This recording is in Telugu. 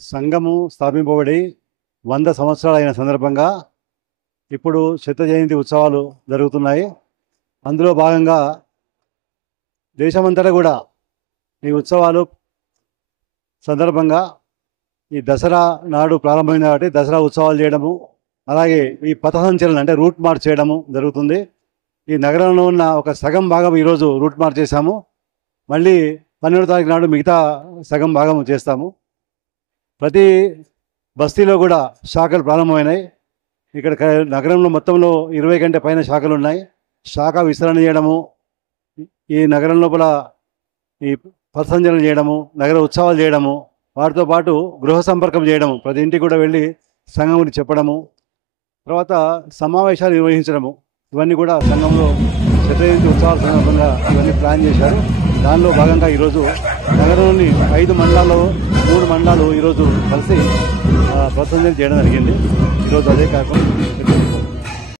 సంఘము స్థాపింపబడి 100 సంవత్సరాలైన సందర్భంగా ఇప్పుడు శత జయంతి ఉత్సవాలు జరుగుతున్నాయి. అందులో భాగంగా దేశమంతటా కూడా ఈ ఉత్సవాలు సందర్భంగా ఈ దసరా నాడు ప్రారంభమైంది కాబట్టి దసరా ఉత్సవాలు చేయడము, అలాగే ఈ పథసంచలనం అంటే రూట్ మార్చ్ చేయడము జరుగుతుంది. ఈ నగరంలో ఉన్న ఒక సగం భాగం ఈరోజు రూట్ మార్చ్ చేశాము. మళ్ళీ 12వ తారీఖు నాడు మిగతా సగం భాగం చేస్తాము. ప్రతి బస్తీలో కూడా శాఖలు ప్రారంభమైనాయి. ఇక్కడ నగరంలో మొత్తంలో 20 కంటే పైన శాఖలు ఉన్నాయి. శాఖ విస్తరణ చేయడము, ఈ నగరం లోపల ఈ పథసంచలనం చేయడము, నగర ఉత్సవాలు చేయడము, వాటితో పాటు గృహ సంపర్కం చేయడము, ప్రతి ఇంటికి కూడా వెళ్ళి సంఘం గురించి చెప్పడము, తర్వాత సమావేశాలు నిర్వహించడము, ఇవన్నీ కూడా సంఘంలో శత జయంతి ఉత్సవాల సందర్భంగా ఇవన్నీ ప్లాన్ చేశారు. దానిలో భాగంగా ఈరోజు నగరంలోని 5 మండలాల్లో 3 మండలాలు ఈరోజు కలిసి పథసంచలనం చేయడం జరిగింది. ఈరోజు అదే కాకుండా